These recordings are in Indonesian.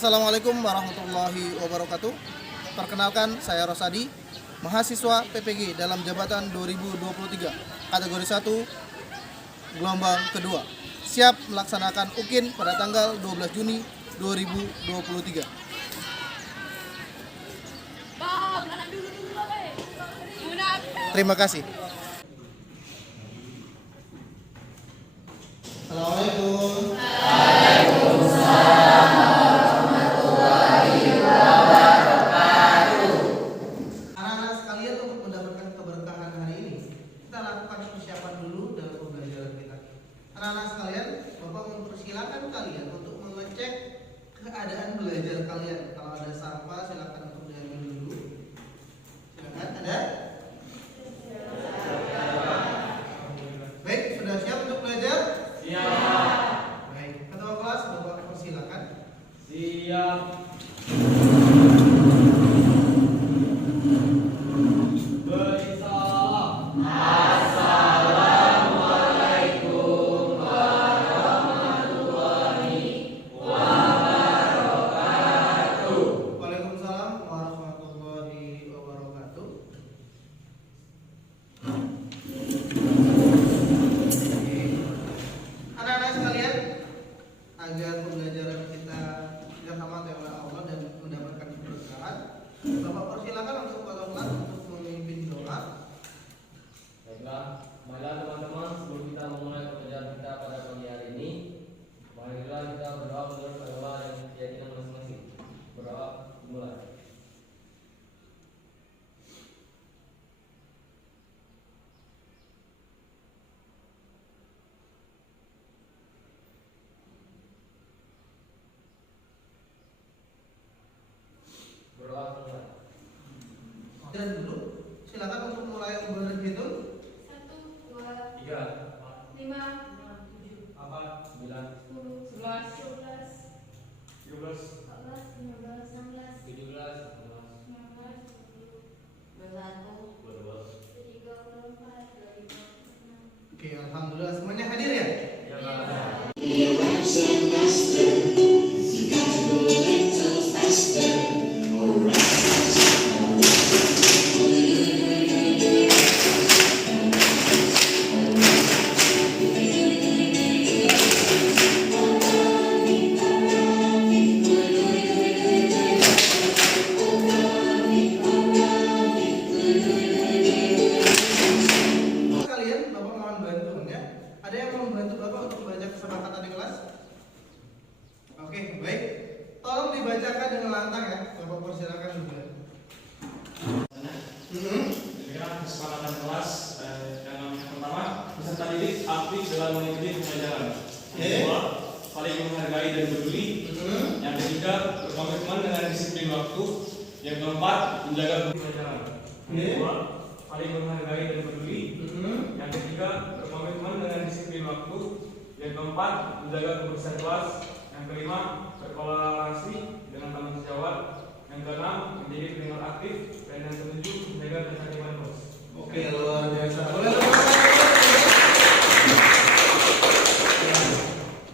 Assalamualaikum warahmatullahi wabarakatuh. Perkenalkan, saya Rosadi, mahasiswa PPG dalam jabatan 2023, kategori 1, gelombang kedua. Siap melaksanakan UKIN pada tanggal 12 Juni 2023. Terima kasih. Assalamualaikum. Anak-anak sekalian, untuk mendapatkan keberkahan hari ini, kita lakukan persiapan dulu dalam pembelajaran kita. Anak-anak sekalian, Bapak mempersilahkan kalian untuk mengecek keadaan belajar kalian. Kalau ada sampah, silakan untuk diambil dulu. Silakan, ada? Baik, sudah siap untuk belajar? Siap. Baik, ketua kelas, Bapak persilakan. Siap. Waalaikumsalam warahmatullahi wabarakatuh. Oke. Anak-anak sekalian, agar pembelajaran kita dirahmati oleh Allah dan mendapatkan keberkahan, Bapak persilakan untuk ketua kelas untuk memimpin doa. Baiklah, marilah teman-teman, sebelum kita memulai pekerjaan kita pada pagi hari ini, marilah kita berdoa menurut Allah yang keyakinan masing-masing. Berdoa mulai. Berdoa mulai. Dan dulu, silakan untuk mulai berhitung. 1, 2, 3, 5, 4, 9, 10, 11, 12, 13, 14, 15, 16, 17, 19, 20, 22. 23, 24, 25, Oke, alhamdulillah semuanya hadir ya. Ya, Pak. Kalian, Bapak mohon bantuannya. Ada yang mau membantu Bapak untuk membaca kesepakatan di kelas? Oke, baik. Tolong dibacakan dengan lantang ya. Bapak persilakan juga. Demikian kesepakatan kelas yang pertama, peserta didik aktif dalam mengikuti pembelajaran. Yang kedua, saling menghargai dan peduli. Yang ketiga, berkomitmen dengan disiplin waktu. Yang keempat, menjaga pembelajaran. Yang kedua, saling menghargai dan peduli. Yang ketiga, berkomitmen dengan disiplin waktu. Yang keempat, menjaga kebersihan kelas. Yang kelima, berkolaborasi dengan tanggung jawab. Yang keenam, menjadi pendengar aktif. Dan yang ketujuh, menjaga ketertiban kelas. Oke, luar biasa. Boleh tepuk tangan.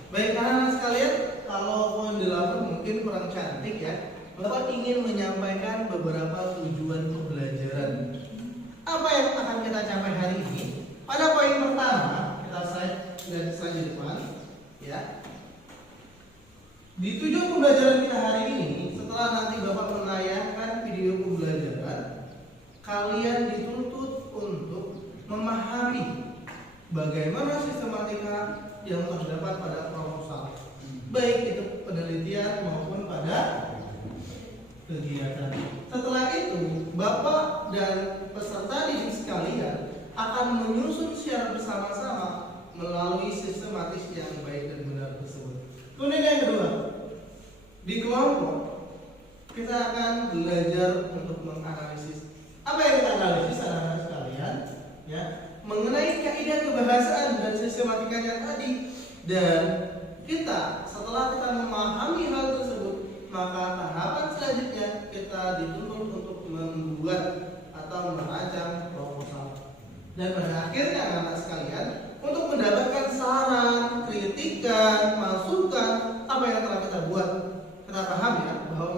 Baik, anak-anak sekalian, kalau poin 8 mungkin kurang cantik ya. Bapak ingin menyampaikan beberapa tujuan pembelajaran. Apa yang akan kita capai hari ini? Pada poin pertama, kita slide di depan, ya. Di tujuan pembelajaran kita hari ini, setelah nanti Bapak menayangkan video pembelajaran, kalian dituntut untuk memahami bagaimana sistematika yang terdapat pada proposal, baik itu penelitian maupun pada kegiatan. Setelah itu, Bapak dan peserta didik sekalian akan menyusun secara bersama-sama melalui sistematis yang baik dan benar tersebut. Kemudian yang kedua, di kelompok kita akan belajar untuk menganalisis. Apa yang kita analisis, anak-anak sekalian? Ya, mengenai kaidah kebahasaan dan sistematikanya tadi. Dan kita setelah kita memahami hal tersebut, maka tahapan selanjutnya kita dituntut untuk membuat atau merancang proposal. Dan pada akhirnya anak-anak sekalian, untuk mendapatkan saran, kritikan, masukan apa yang telah kita buat, kita paham ya.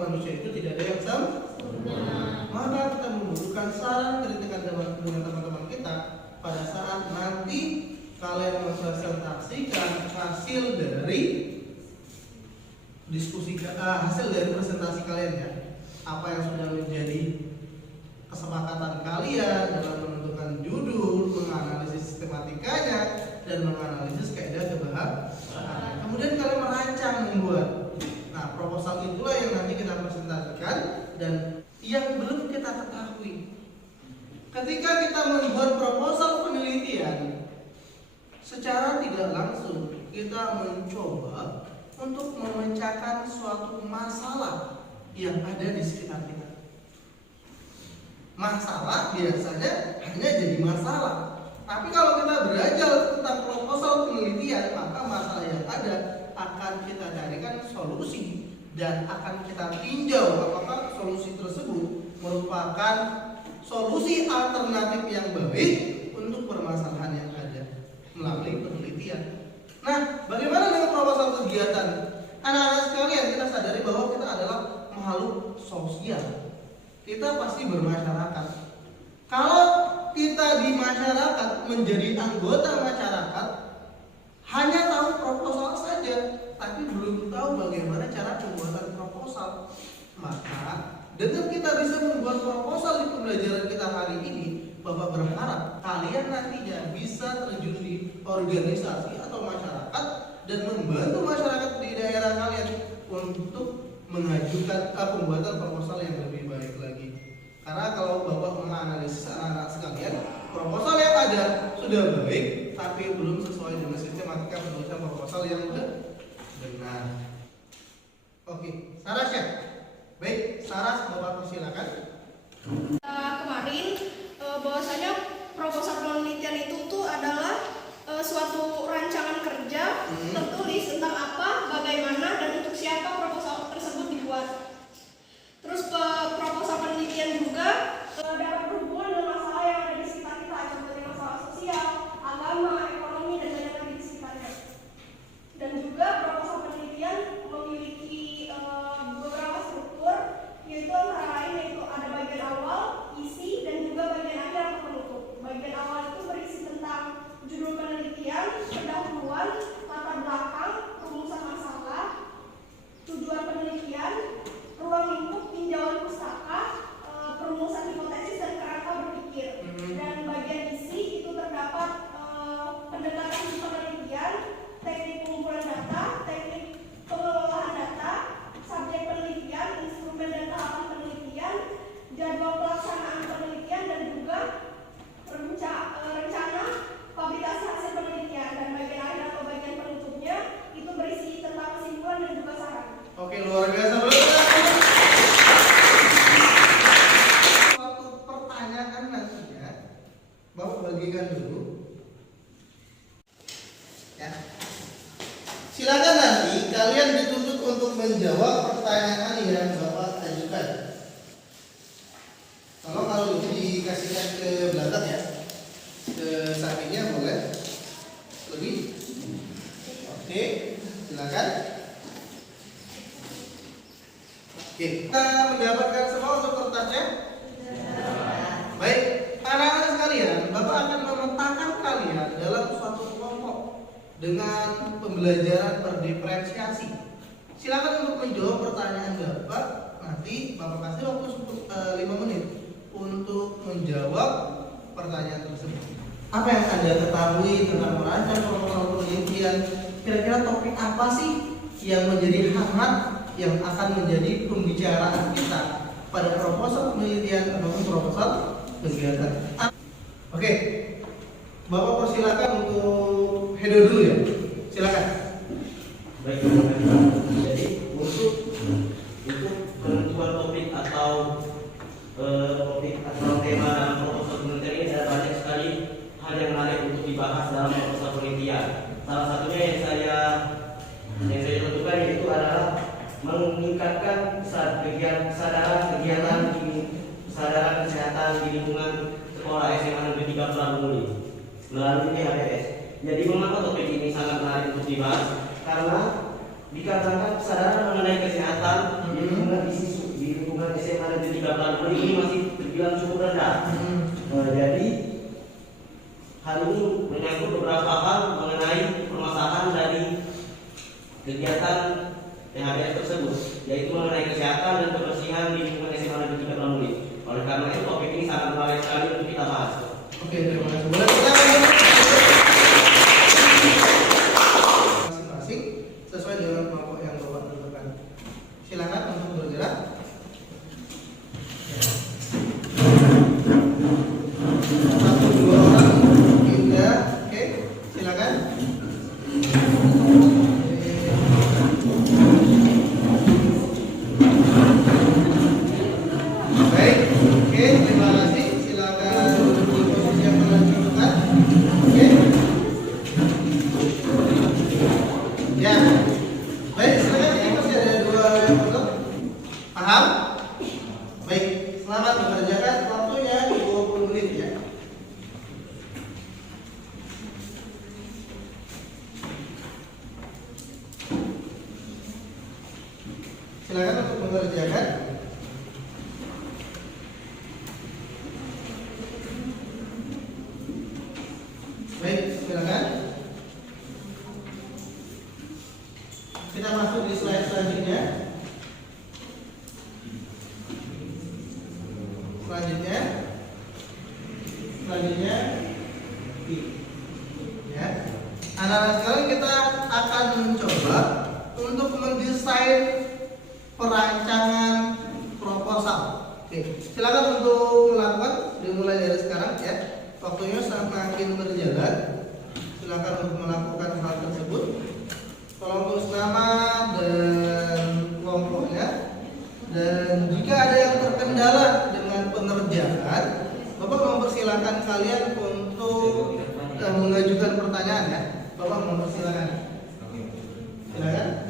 manusia itu tidak ada yang sempurna. Maka kita membutuhkan saran kritikan dengan teman-teman kita pada saat nanti kalian mempresentasikan hasil dari diskusi hasil dari presentasi kalian ya. Apa yang sudah menjadi kesepakatan kalian dalam menentukan judul, menganalisis sistematikanya, dan menganalisis kaidah kebahasaan. Kemudian kalian merancang membuat. Nah, proposal itulah yang nanti kita presentasikan dan yang belum kita ketahui. Ketika kita membuat proposal penelitian, secara tidak langsung kita mencoba untuk memecahkan suatu masalah yang ada di sekitar kita. Masalah biasanya hanya jadi masalah. Tapi kalau kita belajar tentang proposal penelitian, maka masalah yang ada akan kita carikan solusi dan akan kita tinjau apakah solusi tersebut merupakan solusi alternatif yang baik untuk permasalahan yang ada melalui penelitian. Nah, bagaimana dengan proposal kegiatan? Anak-anak sekalian, kita sadari bahwa kita adalah makhluk sosial. Kita pasti bermasyarakat. Kalau kita di masyarakat menjadi anggota masyarakat, hanya tahu proposal saja, tapi belum tahu bagaimana cara pembuatan proposal. Maka dengan kita bisa membuat proposal di pembelajaran kita hari ini, Bapak berharap kalian nantinya bisa terjun di organisasi atau masyarakat dan membantu masyarakat di daerah kalian untuk mengajukan pembuatan proposal yang lebih baik lagi. Karena kalau Bapak menganalisis anak-anak sekalian, proposal yang ada sudah baik, tapi belum sesuai dengan sistematika penulisan proposal yang benar. Oke, Saras ya? Baik, Saras, Bapak persilakan. Kemarin bahwasanya proposal penelitian itu tuh adalah suatu rancangan kerja tertulis tentang apa, bagaimana, dan untuk siapa proposal tersebut dibuat. Terus proposal penelitian juga dapat berhubungan dengan masalah yang ada di sekitar kita, seperti masalah sosial, agama, ekonomi, dan banyak lagi di sekitarnya. Dan juga proposal penelitian memiliki beberapa struktur, yaitu antara lain yaitu ada bagian awal, isi, dan juga bagian akhir atau penutup. Bagian awal itu berisi tentang judul penelitian, pendahuluan, latar belakang, rumusan masalah, tujuan penelitian, ruang lingkup tinjauan pustaka, perumusan hipotesis dan kerangka berpikir. Dan bagian isi itu terdapat pendekatan penelitian, teknik pengumpulan data, teknik pengelolaan data, subjek penelitian, instrumen dan tahapan penelitian, jadwal pelaksanaan penelitian, dan juga rencana publikasi hasil penelitian. Dan bagian akhir atau bagian penutupnya itu berisi tentang kesimpulan dan juga saran. Oke, luar biasa. Suatu pertanyaan nantinya Bapak bagikan dulu ya. Silakan nanti kalian dituntut untuk menjawab pertanyaan yang Bapak ajukan. Kalau itu dikasihkan ke belakang ya, ke sampingnya boleh lebih. Oke, silakan. Oke, kita mendapatkan semua untuk kertasnya? Baik, anak-anak sekalian, Bapak akan memetakan kalian dalam suatu kelompok dengan pembelajaran berdiferensiasi. Silakan untuk menjawab pertanyaan Bapak. Nanti Bapak kasih waktu 5 menit untuk menjawab pertanyaan tersebut. Apa yang Anda ketahui tentang merancang proposal penelitian? Kira-kira topik apa sih yang menjadi hangat yang akan menjadi pembicaraan kita pada proposal penelitian ataupun proposal kegiatan? Oke, Bapak persilakan untuk Hedo dulu ya. Silakan. Baik, jadi untuk penentuan topik atau tema dalam proposal penelitian ini ada banyak sekali hal yang menarik untuk dibahas dalam proposal penelitian. Salah satunya yang saya tentukan yaitu adalah meningkatkan kesadaran kesehatan di lingkungan sekolah SMA Negeri 3 Pelangmuli melalui PHBS. Jadi mengapa topik ini sangat menarik untuk dibahas? Karena dikarenakan kesadaran mengenai kesehatan di lingkungan di sisi namun ini masih terbilang cukup rendah. Jadi hal ini menyangkut beberapa hal mengenai permasalahan dari kegiatan THBS tersebut, yaitu mengenai kesehatan dan kebersihan di lingkungan SMA Negeri 3 Pramudia. Oleh karena itu topik ini sangat menarik sekali untuk kita bahas. Oke, terima kasih. Boleh kita masing-masing sesuai dengan kelompok yang Bapak tentukan. Silakan untuk bergerak. Satu dua orang, tiga, oke, silakan. Baik, oke, terima kasih. Silakan duduk di posisi yang telah ditentukan. Oke. Ya. Baik, silakan. Ini masih ada dua yang belum. Paham? Baik, selamat mengerjakan. Waktunya 20 menit ya. Silakan untuk mengerjakan. Baik, silakan. Kita masuk di slide selanjutnya. Selanjutnya, ya. Anak-anak sekalian, kita akan mencoba untuk mendesain perancangan proposal. Oke, silakan untuk melakukan, dimulai dari sekarang ya. Waktunya semakin berjalan. Silakan untuk melakukan hal tersebut. Tolong tulis nama dan kelompoknya. Dan jika ada yang terkendala dengan pengerjaan, Bapak mempersilahkan kalian untuk mengajukan pertanyaan ya. Bapak mempersilahkan. Silakan.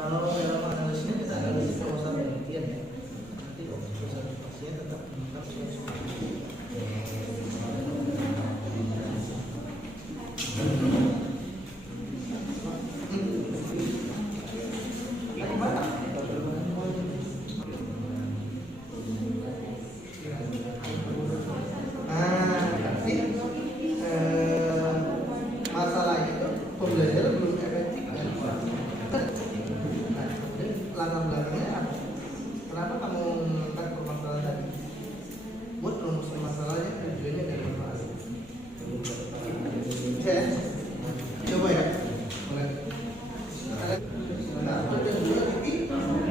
Kalau dalam analisisnya kita analisis proposal penelitian ya. Nanti proposal pastinya tetap mengungkap masalah itu pembelajaran belum efektif kan? Latar belakangnya apa? Kenapa kamu mengangkat permasalahan tadi? Buat rumuskan masalahnya, tujuannya dari apa? Oke, coba ya. Boleh. Nah, ada dua titik. Tolong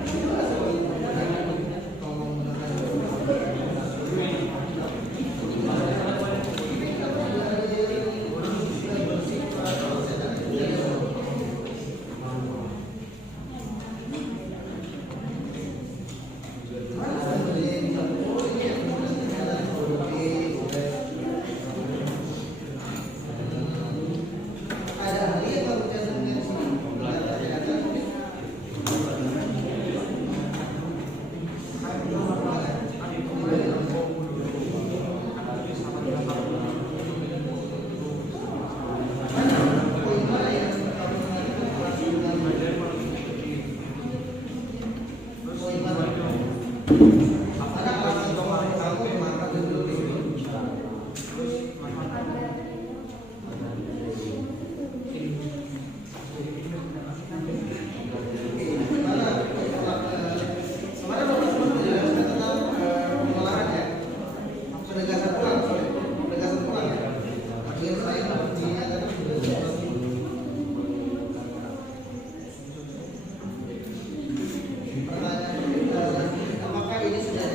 apakah ini sudah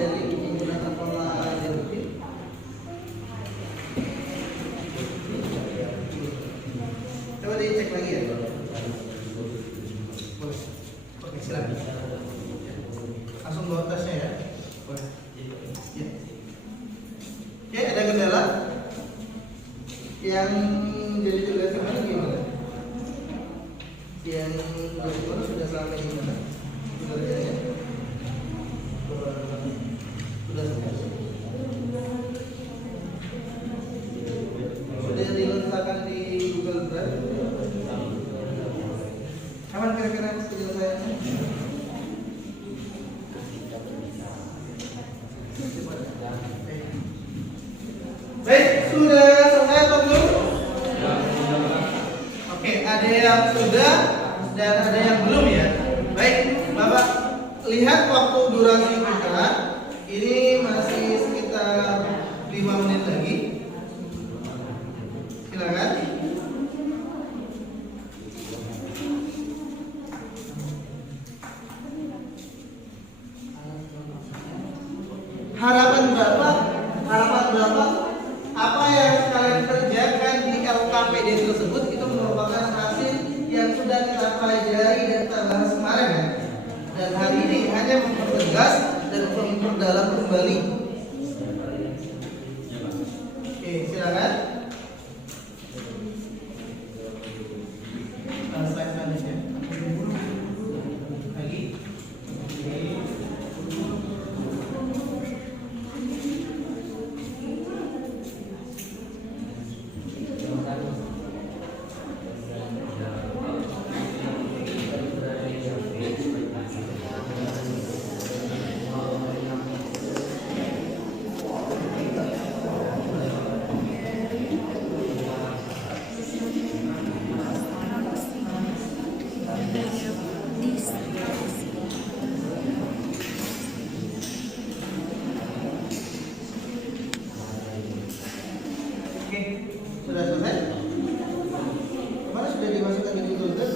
sudah selesai atau belum? Oke, ada yang sudah dan ada yang belum ya. Baik, Bapak lihat waktu durasi kita. Ini masih sekitar 5 menit lagi. Silakan. Harapan Bapak, apa yang kalian kerjakan di LKPD tersebut itu merupakan hasil yang sudah kita pelajari dan kita bahas kemarin ya. Dan hari ini hanya mempertegas dan memperdalam kembali. Oke, silakan. Slide selanjutnya. Lagi. Oke, sudah selesai? Kemana sudah dimasukkan ke Google?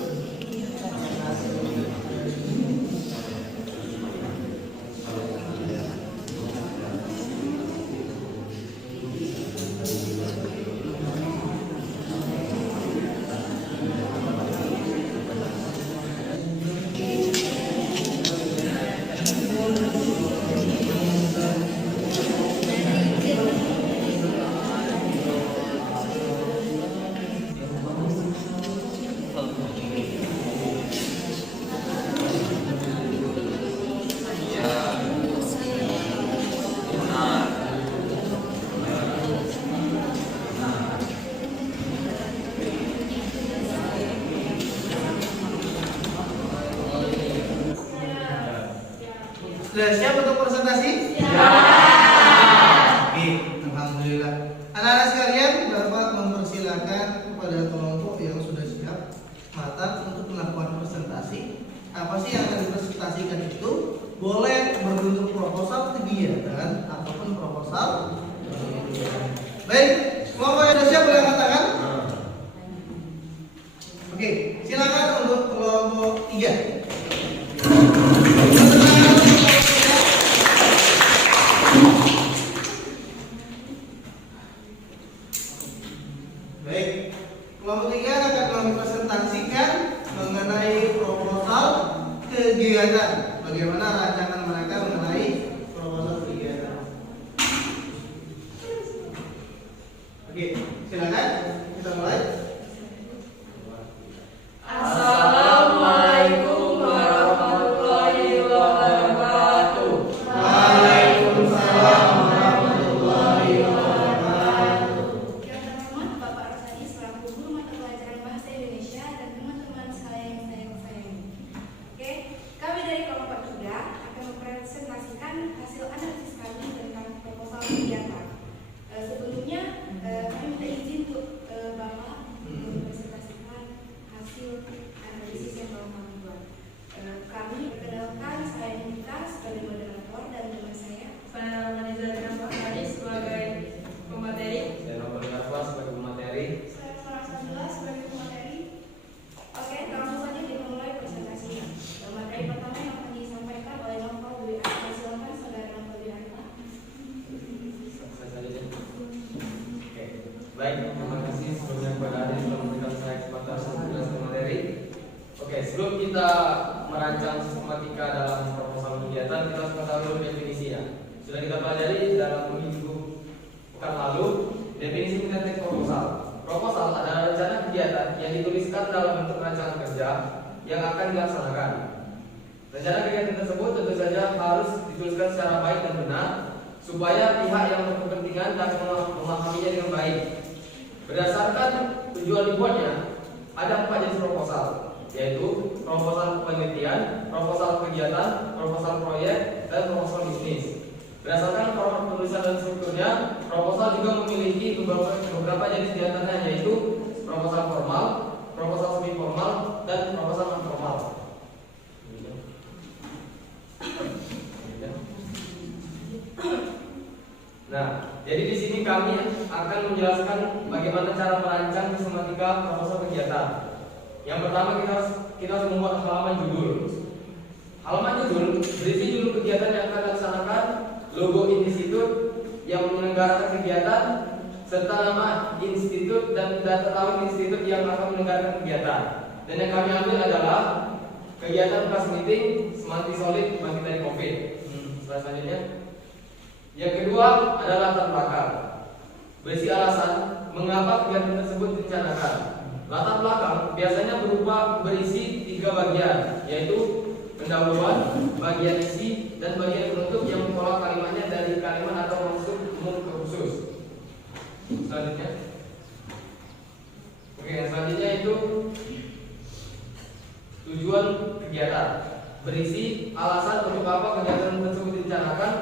Sudah siap untuk presentasi? Ya. Oke, alhamdulillah. Anak-anak sekalian, Bapak mempersilakan kepada kelompok yang sudah siap matang untuk melakukan presentasi. Apa sih yang akan dipresentasikan itu? Boleh berbentuk proposal kegiatan ataupun proposal. Baik, kelompok yang sudah siap boleh angkat tangan. Oke, silakan untuk kelompok 3. Baik, kelompok 3 akan mempresentasikan mengenai proposal kegiatan. Bagaimana rancangan mereka mengenai proposal kegiatan. Oke, silakan kita mulai. Assalamualaikum warahmatullahi wabarakatuh. Waalaikumsalam warahmatullahi wabarakatuh. Yang terhormat Bapak Rosadi selaku guru mata pelajaran bahasa Indonesia dan teman-teman saya yang saya sayangi. Oke, kami dari kelompok 3 akan mempresentasikan hasil analisis kami tentang proposal kegiatan. Sebelumnya kami minta izin untuk Bapak mempresentasikan hasil analisis yang telah kami buat. Kami perkenalkan, saya Nita sebagai moderator dan teman saya. Saya Maniza dengan Pak Hadi sebagai pemateri. Saya nomor 15 sebagai pemateri. Saya Sarah Sabila sebagai pemateri. Oke, langsung saja dimulai presentasinya. Materi pertama yang akan disampaikan oleh Novel Dwi Arta. Silakan saudara Novel Dwi Arta. Saya saja deh. Oke, baik, terima kasih sebelumnya kepada Adi telah memberikan saya kesempatan untuk menjelaskan materi. Oke, sebelum kita merancang sistematika dalam proposal kegiatan, kita harus mengetahui definisinya. Sudah kita pelajari dalam minggu pekan lalu, definisi mengenai proposal. Proposal adalah rencana kegiatan yang dituliskan dalam bentuk rancangan kerja yang akan dilaksanakan. Rencana kegiatan tersebut tentu saja harus dituliskan secara baik dan benar supaya pihak yang berkepentingan dapat memahaminya dengan baik. Berdasarkan tujuan dibuatnya, ada 4 jenis proposal, yaitu proposal penelitian, proposal kegiatan, proposal proyek, dan proposal bisnis. Berdasarkan format penulisan dan strukturnya, proposal juga memiliki beberapa jenis diantaranya, yaitu proposal formal, proposal semi formal, dan proposal non formal. Nah, jadi di sini kami akan menjelaskan bagaimana cara merancang sistematika proposal kegiatan. Yang pertama kita harus membuat halaman judul. Halaman judul berisi judul kegiatan yang akan dilaksanakan, logo institut yang menyelenggarakan kegiatan, serta nama institut dan data tahun institut yang akan menyelenggarakan kegiatan. Dan yang kami ambil adalah kegiatan kelas meeting Semanti Solid bangkit dari COVID. Selanjutnya, yang kedua adalah latar belakang. Berisi alasan mengapa kegiatan tersebut direncanakan. Latar belakang biasanya berisi 3 bagian, yaitu pendahuluan, bagian isi, dan bagian penutup yang mengolah kalimatnya dari kalimat atau maksud umum ke khusus. Selanjutnya, yang selanjutnya itu tujuan kegiatan. Berisi alasan untuk apa kegiatan tersebut direncanakan.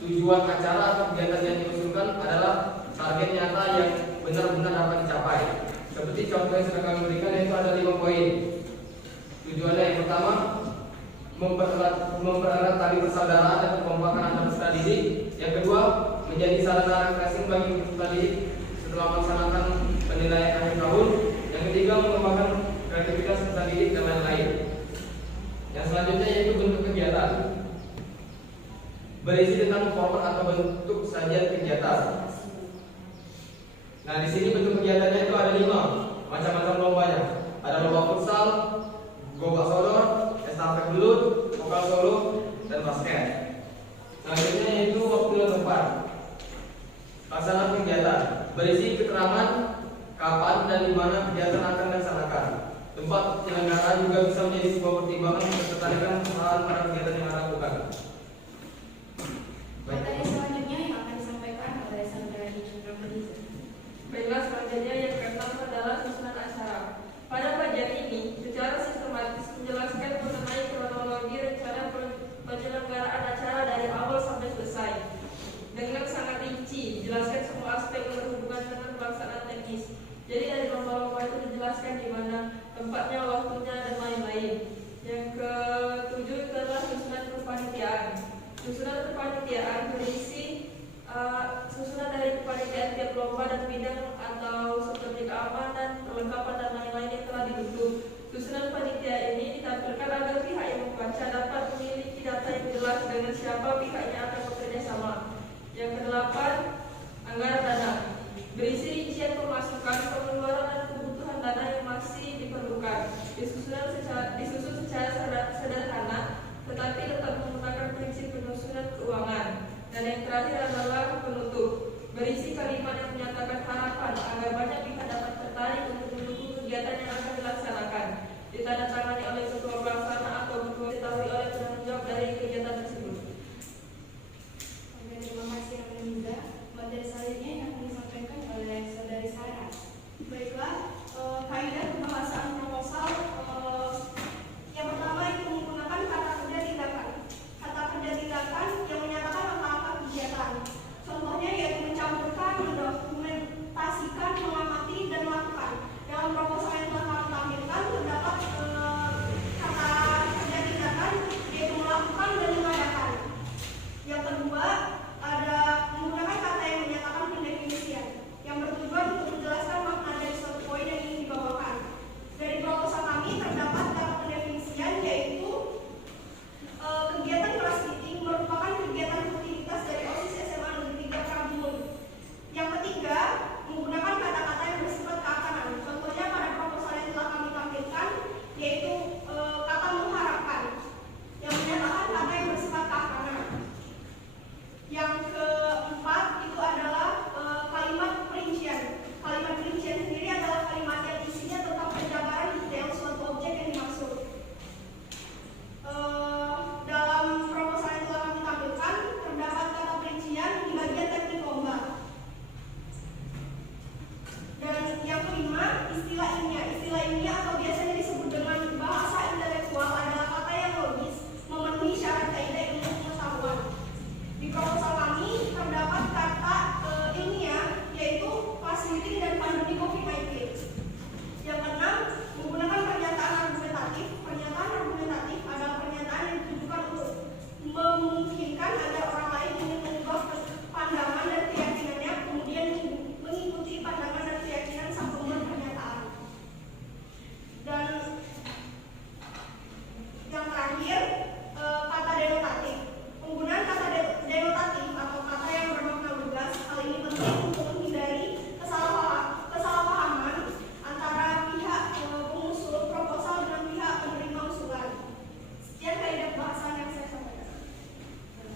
Tujuan acara atau kegiatan yang diusulkan adalah target nyata yang benar-benar dapat dicapai. Seperti contoh yang sudah kami berikan, yaitu ada 5 poin. Tujuannya yang pertama, mempererat tali persaudaraan dan kekompakan antar peserta didik. Yang kedua, menjadi sarana refreshing bagi peserta didik setelah melaksanakan penilaian akhir tahun. Yang ketiga, mengembangkan kreativitas peserta didik dan lain-lain. Yang selanjutnya yaitu bentuk kegiatan. Berisi tentang format atau bentuk sajian kegiatan. Nah, di sini bentuk kegiatannya itu ada 5 macam-macam lombanya. Ada lomba futsal, gobak sodor, estafet belut, vokal solo, dan basket. Selanjutnya yaitu waktu dan tempat. Pelaksanaan kegiatan berisi keterangan kapan dan di mana kegiatan akan dilaksanakan. Tempat penyelenggaraan juga bisa menjadi sebuah pertimbangan untuk ketertarikan kesalahan pada kegiatan yang akan dilakukan. Materi selanjutnya yang akan disampaikan oleh saudari Ramliza. Baiklah, selanjutnya yang ke-6 adalah susunan acara. Pada bagian ini, secara sistematis menjelaskan mengenai kronologi rencana penyelenggaraan acara dari awal sampai selesai. Dengan sangat rinci, dijelaskan semua aspek yang berhubungan dengan pelaksanaan teknis. Jadi dari lomba-lomba itu dijelaskan di mana tempatnya, waktunya, dan lain-lain. Yang ke-7 adalah susunan kepanitiaan. Susunan kepanitiaan berisi susunan dari kepanitiaan tiap lomba dan bidang atau seperti keamanan, perlengkapan, dan lain-lain yang telah dibentuk. Susunan panitia ini ditampilkan agar pihak yang membaca dapat memiliki data yang jelas dengan siapa pihaknya akan bekerja sama. Yang ke-8, anggaran dana. Berisi rincian pemasukan, pengeluaran, dan kebutuhan dana yang masih diperlukan. Disusun secara sederhana, tetapi tetap menggunakan prinsip penyusunan keuangan. Dan yang terakhir adalah penutup. Berisi kalimat yang menyatakan harapan agar banyak pihak dapat tertarik untuk mendukung kegiatan yang akan dilaksanakan. Ditandatangani oleh ketua pelaksana atau ketua diketahui oleh penanggung jawab dari kegiatan tersebut. Terima kasih Ramliza. Materi selanjutnya yang akan disampaikan oleh saudari Sarah. Baiklah, kaidah pembahasan proposal yang pertama itu menggunakan kata kerja tindakan. Kata kerja tindakan yang menyatakan apa-apa kegiatan.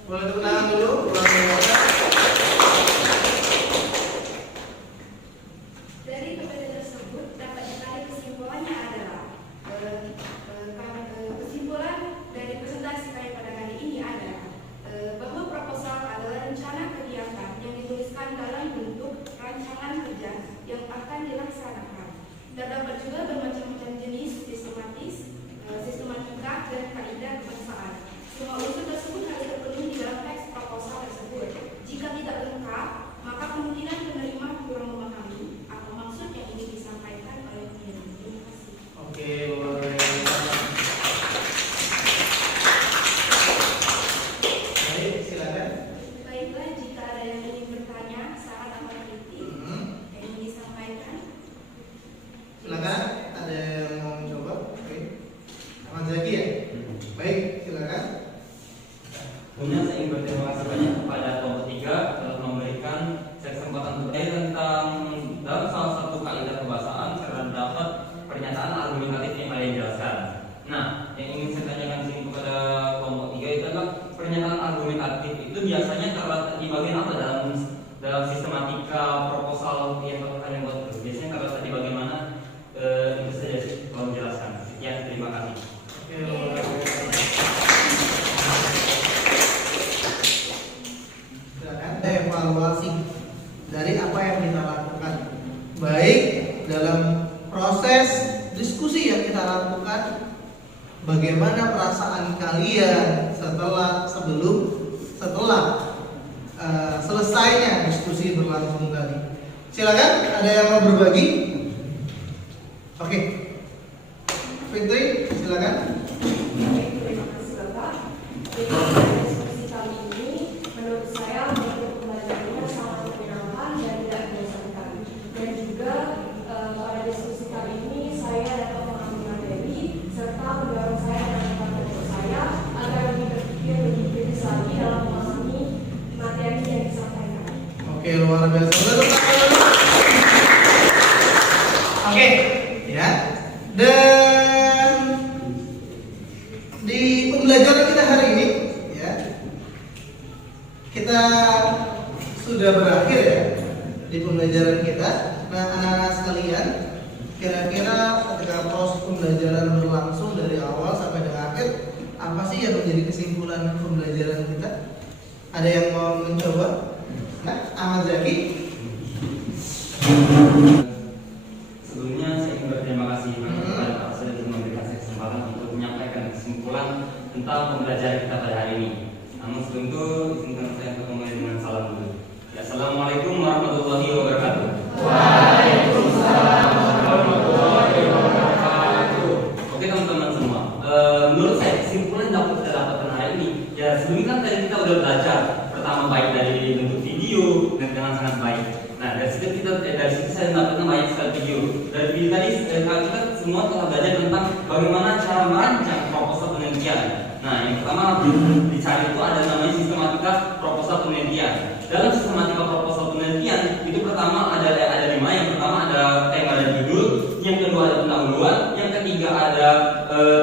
Boleh tepuk tangan dulu. Luar biasa. Dari PPT tersebut dapat ditarik kesimpulannya adalah kesimpulan dari presentasi kami pada hari ini adalah bahwa proposal adalah rencana kegiatan yang dituliskan dalam bentuk rancangan kerja yang akan dilaksanakan. Terdapat juga bermacam-macam jenis sistematika dan kaidah kebangsaan. Semua unsur tersebut harus terpenuhi di dalam teks proposal tersebut. Jika tidak lengkap, maka kemungkinan penerima kurang memahami apa maksud yang ingin disampaikan oleh pengirim. Terima kasih. Oke, luar biasa. Baik, silakan. Baiklah, jika ada yang ingin bertanya, saran atau kritik yang ingin disampaikan. Silakan. Ada yang mau mencoba? Oke. Ahmad Zaki ya? Baik, silakan. Kemudian saya ingin berterima kasih banyak kepada kelompok 3 telah memberikan kesempatan bertanya tentang dalam salah satu kaidah kebahasaan terdapat pernyataan argumentatif yang kalian jelaskan. Nah, yang ingin saya tanyakan di sini kepada kelompok 3 itu adalah pernyataan argumentatif itu biasanya terletak di bagian apa dalam sistematika proposal yang kalian buat itu? Biasanya terletak di bagian mana? Itu saja sih, tolong jelaskan. Sekian, terima kasih. Oke, luar biasa. Silakan. Evaluasi dari apa yang kita lakukan, baik dalam proses diskusi yang kita lakukan, bagaimana perasaan kalian setelah selesainya diskusi berlangsung tadi. Silakan, ada yang mau berbagi? Oke, Fitri, silakan. Terima kasih Bapak. Jadi pada diskusi kali ini, menurut saya metode pembelajarannya sangat menyenangkan dan tidak membosankan. Dan juga pada diskusi kali ini saya dapat memahami materi serta mendorong saya dan teman-teman saya agar lebih berpikir lebih kritis lagi dalam memahami materi yang disampaikan. Oke, luar biasa. Oke, ya. Dan di pembelajaran kita hari ini, ya, kita sudah berakhir ya di pembelajaran kita. Nah, anak-anak sekalian, kira-kira ketika proses pembelajaran berlangsung dari awal sampai dengan akhir, apa sih yang menjadi kesimpulan pembelajaran kita? Ada yang mau mencoba? Nah, Ahmad Zaki. Sebelumnya saya ingin berterima kasih kepada Pak sudah memberikan saya kesempatan untuk menyampaikan kesimpulan tentang pembelajaran kita pada hari ini. Namun sebelum itu izinkan saya untuk memulai dengan salam dulu. Ya, Assalamualaikum warahmatullahi wabarakatuh. Waalaikumsalam warahmatullahi wabarakatuh. Oke teman-teman semua, menurut saya kesimpulan dapat kita dapatkan hari ini. Ya sebelumnya kan tadi kita udah belajar pertama baik dari bentuk video dan dengan sangat baik. Nah dari situ saya mendapatkan banyak sekali video. Dari video tadi kita semua telah belajar tentang bagaimana cara merancang proposal penelitian. Nah yang pertama dicari itu ada namanya sistematika proposal penelitian. Dalam sistematika proposal penelitian itu pertama ada 5. Yang pertama ada tema dan judul, yang kedua ada pendahuluan, yang ketiga ada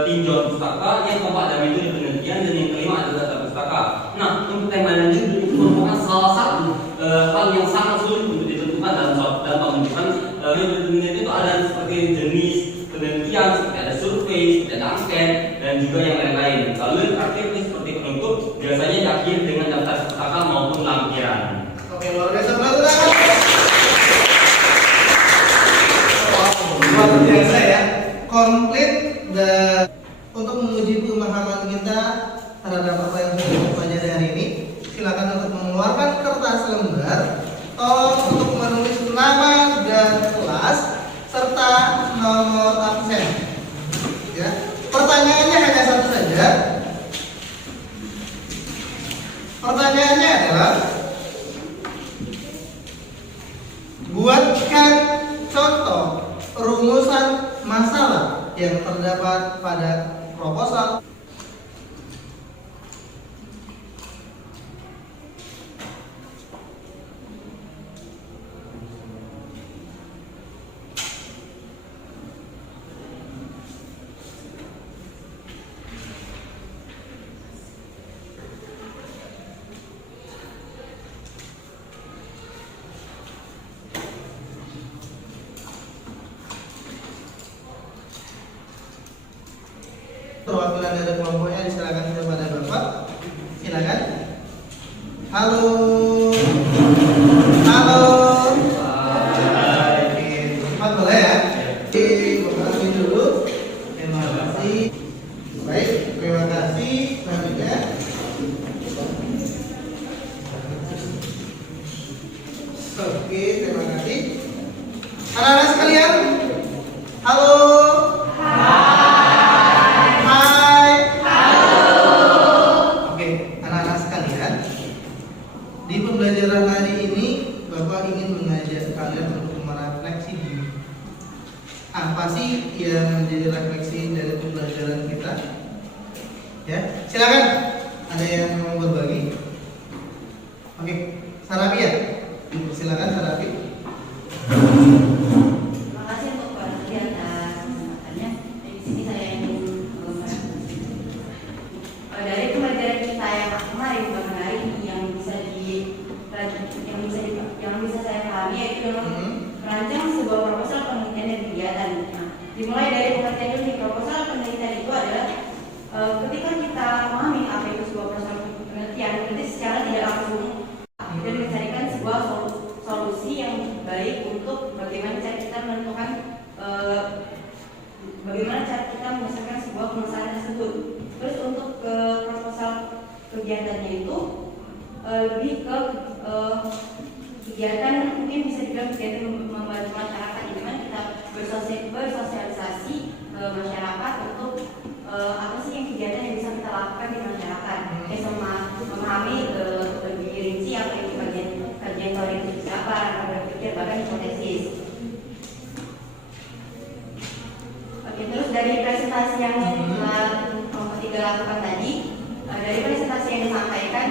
tinjauan pustaka, yang keempat ada metode penelitian, dan yang kelima ada data pustaka. Nah untuk tema dan judul itu merupakan salah satu hal yang sangat sulit untuk ditentukan dalam pembentukan metode penelitian. Itu ada seperti jenis penelitian, seperti ada survei, seperti ada angket, dan juga yang lain-lain. Lalu yang terakhir itu seperti penutup, biasanya diakhiri dengan daftar pustaka maupun lampiran. Oke, luar biasa. Luar biasa ya. Komplit dan untuk menguji pemahaman kita terhadap apa yang sudah kita pelajari hari ini, silakan untuk mengeluarkan kertas lembar. Tolong untuk menulis nama dan kelas serta nomor absen. Ya. Pertanyaannya hanya satu saja. Pertanyaannya adalah buatkan contoh rumusan masalah yang terdapat pada proposal. Halo. Halo. Cepat boleh ya? Terima kasih dulu. Terima kasih. Baik, terima kasih. Selanjutnya. Oke, terima kasih. Anak-anak sekalian, halo. Hai. Oke, anak-anak sekalian, di pembelajaran hari ini Bapak ingin mengajak kalian untuk merefleksi diri. Apa sih yang menjadi refleksi dari pembelajaran kita? Ya, silakan. Ada yang mau berbagi? Oke, Sarabi ya. Silakan Sarabi. Terima kasih untuk Pak Nanti atas kesempatannya. Di sini saya ingin dari pembelajaran kita yang kemarin bahkan hari ini yang bisa saya pahami yaitu merancang sebuah proposal penelitian dan kegiatan. Nah, dimulai dari pengertian unit proposal penelitian itu adalah ketika kita memahami apa itu sebuah proposal penelitian, berarti secara tidak langsung dan mencarikan sebuah solusi yang baik untuk bagaimana cara kita menentukan bagaimana cara kita menyelesaikan sebuah permasalahan tersebut. Terus untuk proposal kegiatannya itu lebih ke kegiatan mungkin bisa dibilang kegiatan membantu masyarakat, di mana kita bersosialisasi ke masyarakat untuk apa sih yang kegiatan yang bisa kita lakukan di masyarakat, sama memahami lebih rinci apa itu kajian teori apa, berpikir bahkan hipotesis. Oke, terus dari presentasi yang kelompok 3 lakukan tadi, dari presentasi yang disampaikan,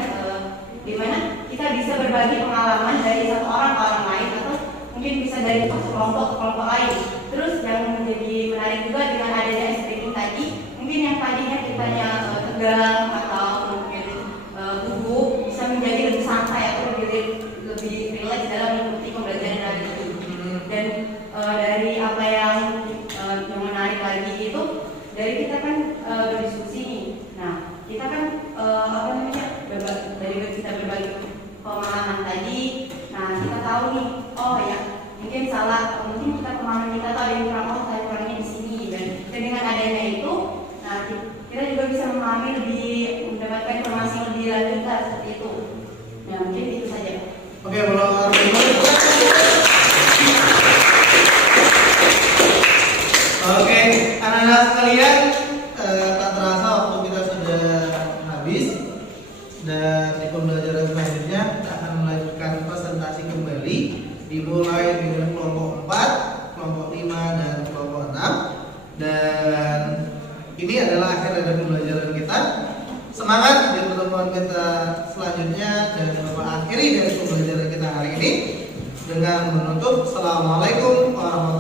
di mana kita bisa berbagi pengalaman dari satu orang ke orang lain atau mungkin bisa dari satu kelompok ke kelompok lain. Terus yang menjadi menarik juga dengan adanya streaming tadi, mungkin yang tadinya kitanya tegang atau mungkin gugup bisa menjadi lebih santai atau lebih rileks dalam mengikuti pembelajaran hari ini. Dan dari apa yang menarik lagi itu dari kita kan berdiskusi nih. Nah, kita kan dari kita berbagi pemahaman tadi. Nah, kita tahu nih, oh ya mungkin salah, mungkin kita pemahaman kita tahu ada yang kurang, oh saya kurangnya di sini. Dan dengan adanya itu, nah kita juga bisa memahami lebih, mendapatkan informasi yang lebih lanjut seperti itu. Nah, mungkin itu saja. Oke, kalau Oke, anak-anak sekalian, tak terasa waktu kita sudah habis. Dan di pembelajaran selanjutnya kita akan melanjutkan presentasi kembali, dimulai dengan kelompok 4, kelompok 5, dan kelompok 6. Dan ini adalah akhir dari pembelajaran kita. Semangat di pertemuan kita selanjutnya, dan Bapak akhiri dari pembelajaran kita hari ini dengan menutup Assalamualaikum warahmatullahi wabarakatuh.